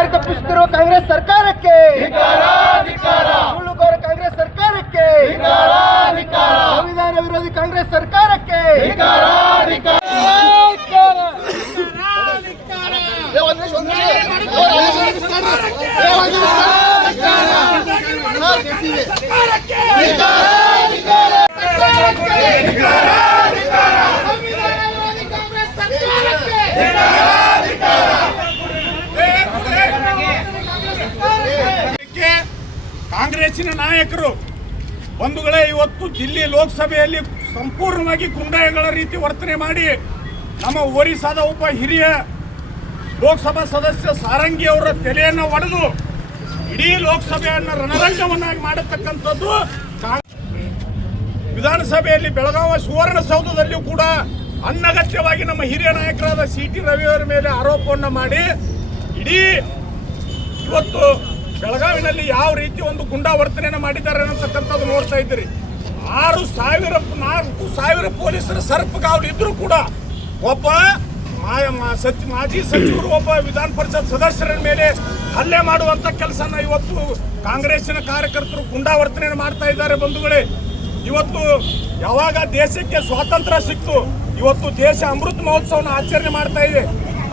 ದಾರಿ ತಪ್ಪಿಸುತ್ತಿರುವ ಕಾಂಗ್ರೆಸ್ ಸರ್ಕಾರಕ್ಕೆ ಸುಳ್ಳುಕೋರ ಕಾಂಗ್ರೆಸ್ ಸರ್ಕಾರಕ್ಕೆ ಸಂವಿಧಾನ ವಿರೋಧಿ ಕಾಂಗ್ರೆಸ್ ಸರ್ಕಾರಕ್ಕೆ ಏ, ಒಂದ್ ನಿಮಿಷ, ಒಂದ್ ನಿಮಿಷ. ಏ, ರಾಜೇಶ್ ಅವ್ರೆ, ಏ, ಒಂದ್ ನಿಮಿಷ. ಇದಕ್ಕೆ ಕಾಂಗ್ರೆಸ್ಸಿನ ನಾಯಕರು, ಬಂಧುಗಳೇ, ಇವತ್ತು ದಿಲ್ಲಿ ಲೋಕಸಭೆಯಲ್ಲಿ ಸಂಪೂರ್ಣವಾಗಿ ಗುಂಡಾಯಗಳ ರೀತಿ ವರ್ತನೆ ಮಾಡಿ ನಮ್ಮ ಒರಿಸ್ಸಾದ ಒಬ್ಬ ಹಿರಿಯ ಲೋಕಸಭಾ ಸದಸ್ಯ ಸಾರಂಗಿ ಅವರ ತೆಲೆಯನ್ನು ಒಡೆದು ಇಡೀ ಲೋಕಸಭೆಯನ್ನು ರಣರಂಗವನ್ನಾಗಿ ಮಾಡತಕ್ಕಂಥದ್ದು ವಿಧಾನಸಭೆಯಲ್ಲಿ ಬೆಳಗಾವಿ ಸುವರ್ಣಸೌಧದಲ್ಲಿಯೂ ಕೂಡ ಅನಗತ್ಯವಾಗಿ ನಮ್ಮ ಹಿರಿಯ ನಾಯಕರಾದ ಸಿ ಟಿ ರವಿಯವರ ಮೇಲೆ ಆರೋಪವನ್ನು ಮಾಡಿ ಇಡೀ ಇವತ್ತು ಬೆಳಗಾವಿನಲ್ಲಿ ಯಾವ ರೀತಿ ಒಂದು ಗುಂಡಾ ವರ್ತನೆಯನ್ನು ಮಾಡಿದ್ದಾರೆ ಅನ್ನತಕ್ಕಂಥದ್ದು ನೋಡ್ತಾ ಇದ್ದೀರಿ. ಆರು ಸಾವಿರ ನಾಲ್ಕು ಸಾವಿರ ಪೊಲೀಸರ ಸರ್ಪಗಾವಲು ಇದ್ರೂ ಕೂಡ ಒಬ್ಬ ಸಚಿ ಮಾಜಿ ಸಚಿವರು ಒಬ್ಬ ವಿಧಾನ ಪರಿಷತ್ ಸದಸ್ಯರ ಮೇಲೆ ಹಲ್ಲೆ ಮಾಡುವಂತ ಕೆಲಸನ ಇವತ್ತು ಕಾಂಗ್ರೆಸ್ಸಿನ ಕಾರ್ಯಕರ್ತರು ಗುಂಡಾ ವರ್ತನೆಯನ್ನು ಮಾಡ್ತಾ ಇದ್ದಾರೆ ಬಂಧುಗಳೇ. ಇವತ್ತು ಯಾವಾಗ ದೇಶಕ್ಕೆ ಸ್ವಾತಂತ್ರ್ಯ ಸಿಕ್ತು, ಇವತ್ತು ದೇಶ ಅಮೃತ ಮಹೋತ್ಸವನ ಆಚರಣೆ ಮಾಡ್ತಾ ಇದೆ.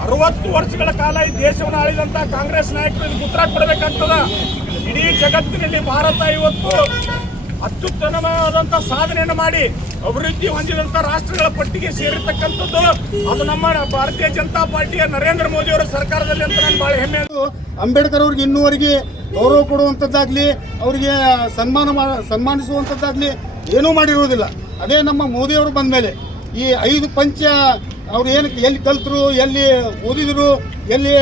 ಅರವತ್ತು ವರ್ಷಗಳ ಕಾಲ ಈ ದೇಶವನ್ನು ಆಳಿದಂತ ಕಾಂಗ್ರೆಸ್ ನಾಯಕರು ಉತ್ತರ ಕೊಡಬೇಕಂತದ ಇಡೀ ಜಗತ್ತಿನಲ್ಲಿ ಭಾರತ ಇವತ್ತು ಅತ್ಯುತ್ತಮವಾದಂತ ಸಾಧನೆಯನ್ನು ಮಾಡಿ ಅಭಿವೃದ್ಧಿ ಹೊಂದಿದಂತ ರಾಷ್ಟ್ರಗಳ ಪಟ್ಟಿಗೆ ಸೇರಿರ್ತಕ್ಕಂಥದ್ದು. ಅದು ನಮ್ಮ ಭಾರತೀಯ ಜನತಾ ಪಾರ್ಟಿಯ ನರೇಂದ್ರ ಮೋದಿ ಅವರ ಸರ್ಕಾರದಲ್ಲಿ ಅಂತ ನಾನು ಬಹಳ ಹೆಮ್ಮೆ. ಅಂಬೇಡ್ಕರ್ ಅವ್ರಿಗೆ ಇನ್ನೂವರೆಗೆ ಗೌರವ ಕೊಡುವಂಥದ್ದಾಗಲಿ ಅವರಿಗೆ ಸನ್ಮಾನ ಮಾ- ಸನ್ಮಾನಿಸುವಂಥದ್ದಾಗ್ಲಿ ಏನೂ ಮಾಡಿರುವುದಿಲ್ಲ. ಅದೇ ನಮ್ಮ ಮೋದಿಯವರು ಬಂದ ಮೇಲೆ ಈ ಐದು ಪಂಚ ಅವ್ರು ಏನು ಎಲ್ಲಿ ಕಲ್ತರು, ಎಲ್ಲಿ ಓದಿದರು, ಎಲ್ಲಿ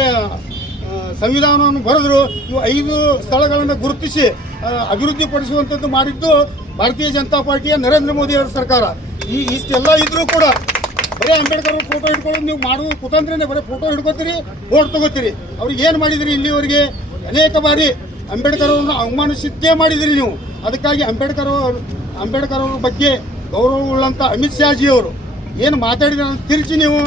ಸಂವಿಧಾನವನ್ನು ಬರೆದ್ರು, ಇವು ಐದು ಸ್ಥಳಗಳನ್ನು ಗುರುತಿಸಿ ಅಭಿವೃದ್ಧಿ ಅಭಿವೃದ್ಧಿಪಡಿಸುವಂಥದ್ದು ಮಾಡಿದ್ದು ಭಾರತೀಯ ಜನತಾ ಪಾರ್ಟಿಯ ನರೇಂದ್ರ ಮೋದಿ ಅವರ ಸರ್ಕಾರ. ಈ ಇಷ್ಟೆಲ್ಲ ಇದ್ರೂ ಕೂಡ ಬರೀ ಅಂಬೇಡ್ಕರ್ ಫೋಟೋ ಹಿಡ್ಕೊಳ್ಳೋದು ನೀವು ಮಾಡುವ ಕುತಂತ್ರನೇ, ಬರೀ ಫೋಟೋ ಹಿಡ್ಕೋತೀರಿ ಓಟ್ ತಗೋತೀರಿ. ಅವ್ರಿಗೆ ಏನು ಮಾಡಿದಿರಿ ಇಲ್ಲಿವರೆಗೆ? ಅನೇಕ ಬಾರಿ ಅಂಬೇಡ್ಕರ್ ಅವರನ್ನು ಅವಮಾನಿಸಿದ್ದೇ ಮಾಡಿದಿರಿ ನೀವು. ಅದಕ್ಕಾಗಿ ಅಂಬೇಡ್ಕರ್ ಅವರು, ಅಂಬೇಡ್ಕರ್ ಅವರ ಬಗ್ಗೆ ಗೌರವ ಉಳ್ಳಂಥ ಅಮಿತ್ ಶಾಜಿ ಅವರು. ಏನು ಮಾತಾಡಿದ್ರೆ ತಿರುಚಿ ನೀವು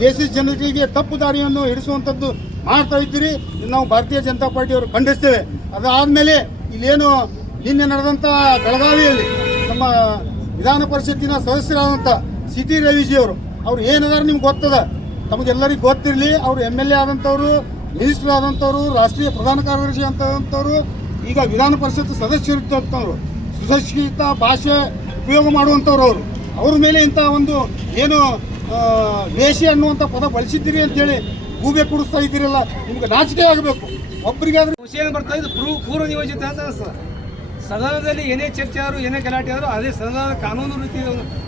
ದೇಶದ ಜನರಿಗೆ ತಪ್ಪು ದಾರಿಯನ್ನು ಹಿಡಿಸುವಂಥದ್ದು ಮಾಡ್ತಾ ಇದ್ದೀರಿ. ಇದು ನಾವು ಭಾರತೀಯ ಜನತಾ ಪಾರ್ಟಿಯವರು ಖಂಡಿಸ್ತೇವೆ. ಅದಾದಮೇಲೆ ಇಲ್ಲೇನು ನಿನ್ನೆ ನಡೆದಂಥ ಬೆಳಗಾವಿಯಲ್ಲಿ ನಮ್ಮ ವಿಧಾನ ಪರಿಷತ್ತಿನ ಸದಸ್ಯರಾದಂಥ ಸಿ ಟಿ ರವಿಜಿಯವರು, ಅವ್ರು ಏನದಾರ ನಿಮ್ಗೆ ಗೊತ್ತದ? ತಮಗೆಲ್ಲರಿಗೂ ಗೊತ್ತಿರಲಿ, ಅವರು ಎಂ ಎಲ್ ಎ ಆದಂಥವ್ರು, ಮಿನಿಸ್ಟರ್ ಆದಂಥವ್ರು, ರಾಷ್ಟ್ರೀಯ ಪ್ರಧಾನ ಕಾರ್ಯದರ್ಶಿ ಅಂತಂಥವ್ರು, ಈಗ ವಿಧಾನ ಪರಿಷತ್ ಸದಸ್ಯರಿದ್ದಂಥವ್ರು ಸುಶಿಕ್ಷಿತ ಭಾಷೆ ಉಪಯೋಗ ಮಾಡುವಂಥವ್ರು ಅವರು. ಅವ್ರ ಮೇಲೆ ಇಂಥ ಒಂದು ಏನು ವೇಷಿ ಅನ್ನುವಂಥ ಪದ ಬಳಸಿದ್ದೀರಿ ಅಂತೇಳಿ ಗೂಬೆ ಕುಡಿಸ್ತಾ ಇದ್ದೀರಲ್ಲ, ನಿಮ್ಗೆ ನಾಚಿಕೆ ಆಗಬೇಕು. ಒಬ್ಬರಿಗಾದ್ರೂ ಏನು ಬರ್ತಾ ಇದು ಪೂರ್ವ ಪೂರ್ವ ನಿಯೋಜಿತ ಅಂತ ಅನಿಸ್ತದೆ ಸದನದಲ್ಲಿ ಏನೇ ಚರ್ಚೆ ಆದರೂ ಏನೇ ಗಲಾಟೆ ಆದರೂ, ಅದೇ ಸದನದ ಕಾನೂನು ರೀತಿ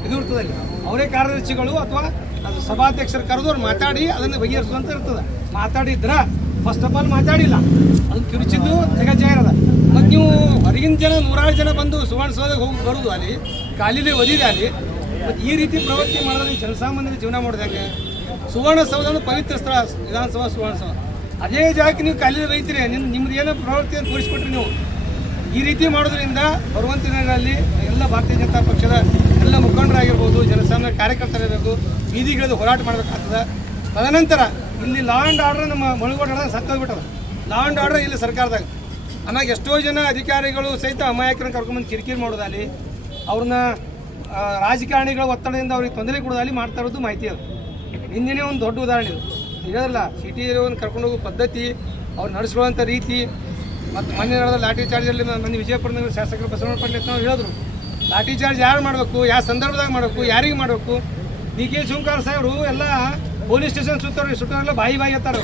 ಇದು ಇರ್ತದೆ ಅವರೇ ಕಾರ್ಯದರ್ಶಿಗಳು ಅಥವಾ ಅದು ಸಭಾಧ್ಯಕ್ಷರು ಕರೆದು ಅವ್ರು ಮಾತಾಡಿ ಅದನ್ನು ಬಗೆಹರಿಸುವಂತ ಇರ್ತದೆ. ಮಾತಾಡಿದ್ರ ಫಸ್ಟ್ ಆಫ್ ಆಲ್ ಮಾತಾಡಿಲ್ಲ. ಅದು ಕಿರುಚಿದ್ದು ಜಗಜ್ಜಾಗಿರದ ಮತ್ತು ನೀವು ಹೊರಗಿನ ಜನ ನೂರಾರು ಜನ ಬಂದು ಸುವರ್ಣಸೌಧಕ್ಕೆ ಹೋಗಿ ಬರೋದು ಅಲ್ಲಿ, ಕಾಲಿಲಿ ಒದಿದೆ ಅಲ್ಲಿ. ಮತ್ತು ಈ ರೀತಿ ಪ್ರವೃತ್ತಿ ಮಾಡಿದ್ರೆ ಜನಸಾಮಾನ್ಯರ ಜೀವನ ಮಾಡೋದು ಹೆಂಗೆ? ಸುವರ್ಣಸೌಧ ಪವಿತ್ರ ಸ್ಥಳ, ವಿಧಾನಸಭಾ ಸುವರ್ಣಸೌಧ ಅದೇ ಜಾಗಕ್ಕೆ ನೀವು ಕಾಲಿಗೆ ಬೈತೀರಿ ನಿಮ್ಮ ನಿಮ್ದು ಏನೋ ಪ್ರವೃತ್ತಿಯನ್ನು ತೋರಿಸ್ಕೊಟ್ರಿ ನೀವು. ಈ ರೀತಿ ಮಾಡೋದ್ರಿಂದ ಬರುವಂತ ದಿನಗಳಲ್ಲಿ ಎಲ್ಲ ಭಾರತೀಯ ಜನತಾ ಪಕ್ಷದ ಎಲ್ಲ ಮುಖಂಡರಾಗಿರ್ಬೋದು, ಜನಸಾಮಾನ್ಯ ಕಾರ್ಯಕರ್ತರಿರಬೇಕು, ಬೀದಿಗಿಳಿದು ಹೋರಾಟ ಮಾಡಬೇಕಾಗ್ತದೆ. ತದನಂತರ ಇಲ್ಲಿ ಲಾ ಆ್ಯಂಡ್ ಆರ್ಡರ್ ನಮ್ಮ ಮಳುಗೋಡ ಸತ್ತೋಗ್ಬಿಟ್ಟದ ಲಾ ಆ್ಯಂಡ್ ಆರ್ಡರ್ ಇಲ್ಲಿ ಸರ್ಕಾರದಾಗ. ಆಮ್ಯಾಗ ಎಷ್ಟೋ ಜನ ಅಧಿಕಾರಿಗಳು ಸಹಿತ ಅಮಾಯಕರನ್ನ ಕರ್ಕೊಂಡ್ಬಂದು ಕಿರಿಕಿರಿ ಮಾಡೋದಲ್ಲಿ ಅವ್ರನ್ನ ರಾಜಕಾರಣಿಗಳ ಒತ್ತಡದಿಂದ ಅವ್ರಿಗೆ ತೊಂದರೆ ಕೊಡೋದಲ್ಲಿ ಮಾಡ್ತಾ ಇರೋದು ಮಾಹಿತಿ ಅದು. ಹಿಂದಿನೇ ಒಂದು ದೊಡ್ಡ ಉದಾಹರಣೆ ಇದು. ಇರೋದಿಲ್ಲ ಏರಿಯಾವನ್ನು ಕರ್ಕೊಂಡು ಹೋಗೋ ಪದ್ಧತಿ, ಅವ್ರು ನಡೆಸಿರುವಂಥ ರೀತಿ, ಮತ್ತು ಮೊನ್ನೆ ನಡೆದ ಲಾಠಿ ಚಾರ್ಜಲ್ಲಿ ಮೊನ್ನೆ ವಿಜಯಪುರದ ಶಾಸಕರು ಬಸವಣ್ಣ ಪಂಡಿತ್ ನಾವು ಹೇಳಿದ್ರು. ಲಾಠಿ ಚಾರ್ಜ್ ಯಾರು ಮಾಡಬೇಕು, ಯಾವ ಸಂದರ್ಭದಾಗ ಮಾಡಬೇಕು, ಯಾರಿಗೆ ಮಾಡಬೇಕು? ಡಿ ಕೆ ಶಿವಕುಮಾರ್ ಸಾಹೇಬರು ಎಲ್ಲ ಪೊಲೀಸ್ ಸ್ಟೇಷನ್ ಸುತ್ತವ್ರು ಸುತ್ತವರೆಲ್ಲ ಬಾಯಿ ಬಾಯಿ ಎತ್ತಾರ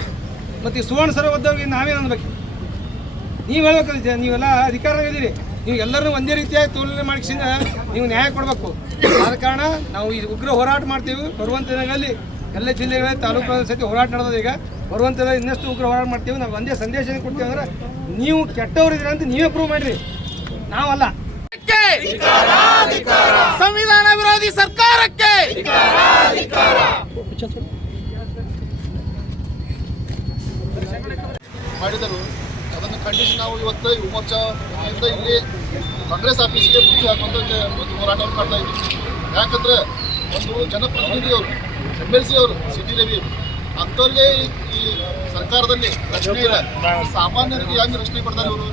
ಮತ್ತು ಈ ಸುವರ್ಣ ಓದ್ದವ್ರಿಗೆ ನಾವೇನು ಅನ್ಬೇಕು? ನೀವು ಹೇಳ್ಬೇಕು ನೀವೆಲ್ಲ ಅಧಿಕಾರದಲ್ಲಿದ್ದೀರಿ. ನೀವು ಎಲ್ಲರೂ ಒಂದೇ ರೀತಿಯಾಗಿ ತುಲನೆ ಮಾಡಿಸಿದ ನೀವು ನ್ಯಾಯ ಕೊಡಬೇಕು. ಆದ ಕಾರಣ ನಾವು ಈ ಉಗ್ರ ಹೋರಾಟ ಮಾಡ್ತೀವಿ. ಬರುವಂಥ ದಿನಗಳಲ್ಲಿ ಎಲ್ಲ ಜಿಲ್ಲೆಗಳಲ್ಲಿ ತಾಲೂಕು ಸತಿ ಹೋರಾಟ ನಡೆದ ಈಗ. ಬರುವಂಥ ದಿನ ಇನ್ನಷ್ಟು ಉಗ್ರ ಹೋರಾಟ ಮಾಡ್ತೀವಿ. ನಾವು ಒಂದೇ ಸಂದೇಶ ಕೊಡ್ತೀವಿ ಅಂದ್ರೆ ನೀವು ಕೆಟ್ಟವರಿದ್ದೀರ ಅಂತ ನೀವೇ ಪ್ರೂವ್ ಮಾಡಿರಿ. ನಾವಲ್ಲ. ಸಂವಿಧಾನ ವಿರೋಧಿ ಸರ್ಕಾರಕ್ಕೆ. ಮಾಡಿದರು. ಅದನ್ನು ಖಂಡಿಸಿ ನಾವು ಇವತ್ತು ಯುವ ಮೋರ್ಚಾದಿಂದ ಇಲ್ಲಿ ಕಾಂಗ್ರೆಸ್ ಆಫೀಸ್ಗೆ ಮುಗಿ ಹಾಕೊಂಡು ಒಂದು ಹೋರಾಟವನ್ನು ಮಾಡ್ತಾ ಇದ್ದೀವಿ. ಯಾಕಂದ್ರೆ ಒಂದು ಜನಪ್ರತಿನಿಧಿಯವರು ಎಂ ಎಲ್ ಸಿ ಅವರು ಸಿ ಟಿ ರವಿ ಅಂಥವ್ರಿಗೆ ಈ- ಸರ್ಕಾರದಲ್ಲಿ ರಕ್ಷಣೆ ಇಲ್ಲ. ಸಾಮಾನ್ಯರಿಗೆ ಯಾಕೆ ರಕ್ಷಣೆ ಕೊಡ್ತಾರೆ ಇವರು?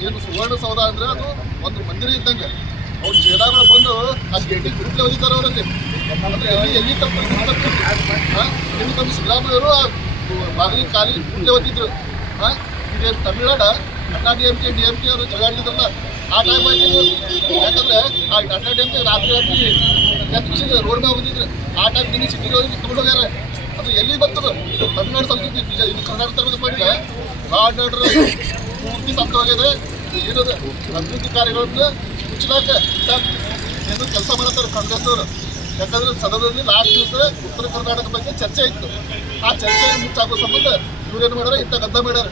ಏನು ಸುವರ್ಣಸೌಧ ಅಂದ್ರೆ ಅದು ಒಂದು ಮಂದಿರ ಇದ್ದಂಗೆ. ಅವ್ರು ಜೇಡಾಗಳು ಬಂದು ಆ ಗೇಟಿಗೆ ಬಿಡ್ಲೆ ಹೋಗಿದ್ದಾರೆ ಅವರಲ್ಲಿ. ಯಾಕಂದ್ರೆ ಎಲ್ಲಿ ಎಲ್ಲಿ ತಪ್ಪು ಎಲ್ಲಿ ಸಿದ್ದರಾಮಯ್ಯವರು ಆ ಬಾಗಿಲಿಗೆ ಖಾಲಿ ಬಿಡ್ಲೆ ಹೋಗಿದ್ರು ಹಾಂ? ಈಗ ತಮಿಳ್ನಾಡ? Anna D M K D M K ಅವರು ಜಗಾಡಿದ್ರಲ್ಲ ಆ ಟೈಮ್ ಯಾಕಂದ್ರೆ ಆ ಅಣ್ಣಾ ಡಿ ಎಂ ಕೆ ರಾತ್ರಿ ರಾತ್ರಿ ಎತ್ತಿಸಿದ್ರೆ ರೋಡ್ ಮೇಲೆ ಹೋಗಿದ್ರು, ಆ ಟೈಮ್ ದಿನ ಸಿಟಿಗೆ ಹೋಗಿ ತಗೊಂಡು ಅದು ಎಲ್ಲಿ ಬರ್ತದ ತಮಿಳ್ನಾಡು ಸಂಸ್ಕೃತಿ ನಿಜ ಇದು ಕರ್ನಾಟಕ ತರಬೇತಿ ಮಾಡಿದ್ರೆ ಲಾ ಅಂಡ್ ಆರ್ಡರ್ ಪೂರ್ತಿ ಸತ್ತೋಗಿದೆ. ಏನದು ಅಭಿವೃದ್ಧಿ ಕಾರ್ಯಗಳನ್ನ ಮುಚ್ಚಲಾಕ ಏನು ಕೆಲಸ ಮಾಡತ್ತಾರೆ ಕಾಂಗ್ರೆಸ್ನವರು ಯಾಕಂದ್ರೆ ಸದನದಲ್ಲಿ ಲಾಸ್ಟ್ ದಿವಸ ಉತ್ತರ ಕರ್ನಾಟಕ ಬಗ್ಗೆ ಚರ್ಚೆ ಇತ್ತು. ಆ ಚರ್ಚೆ ಮುಚ್ಚಾಕೋ ಸಂಬಂಧ ಇವ್ರೇನು ಮಾಡ್ಯಾರ? ಇಂಥ ಗದ್ದ ಮಾಡ್ಯಾರ.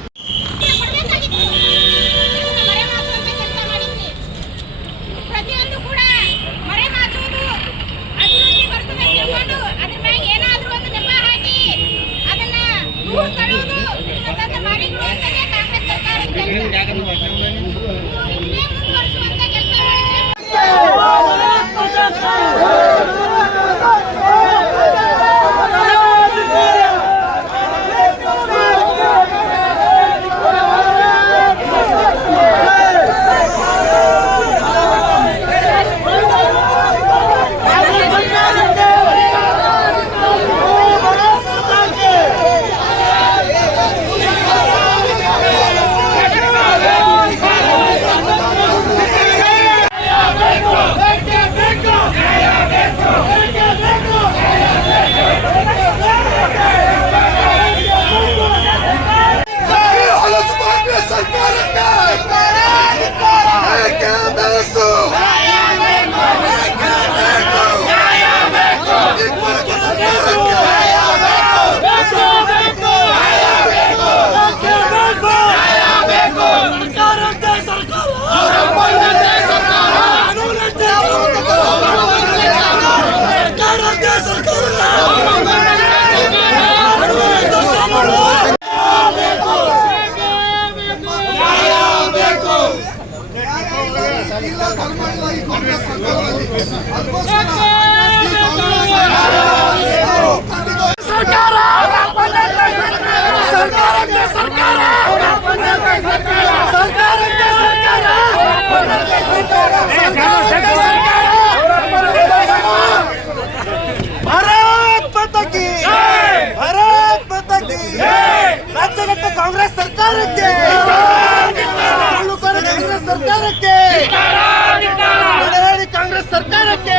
ಸರ್ಕಾರಕ್ಕೆ. ಹೇಳಿ ಕಾಂಗ್ರೆಸ್ ಸರ್ಕಾರಕ್ಕೆ.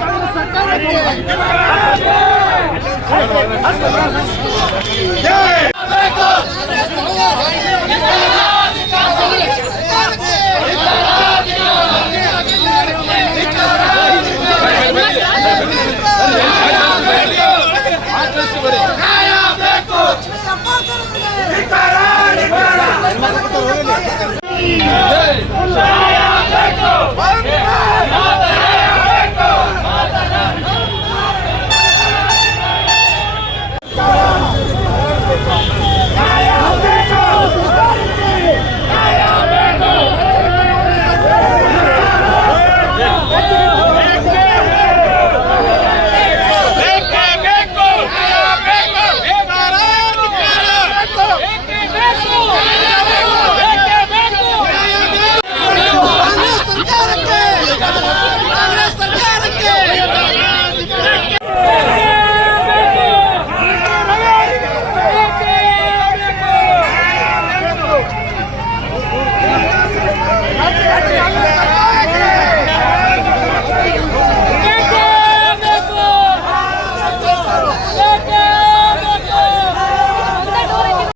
ಕಾಂಗ್ರೆಸ್ ಸರ್ಕಾರಕ್ಕೆ.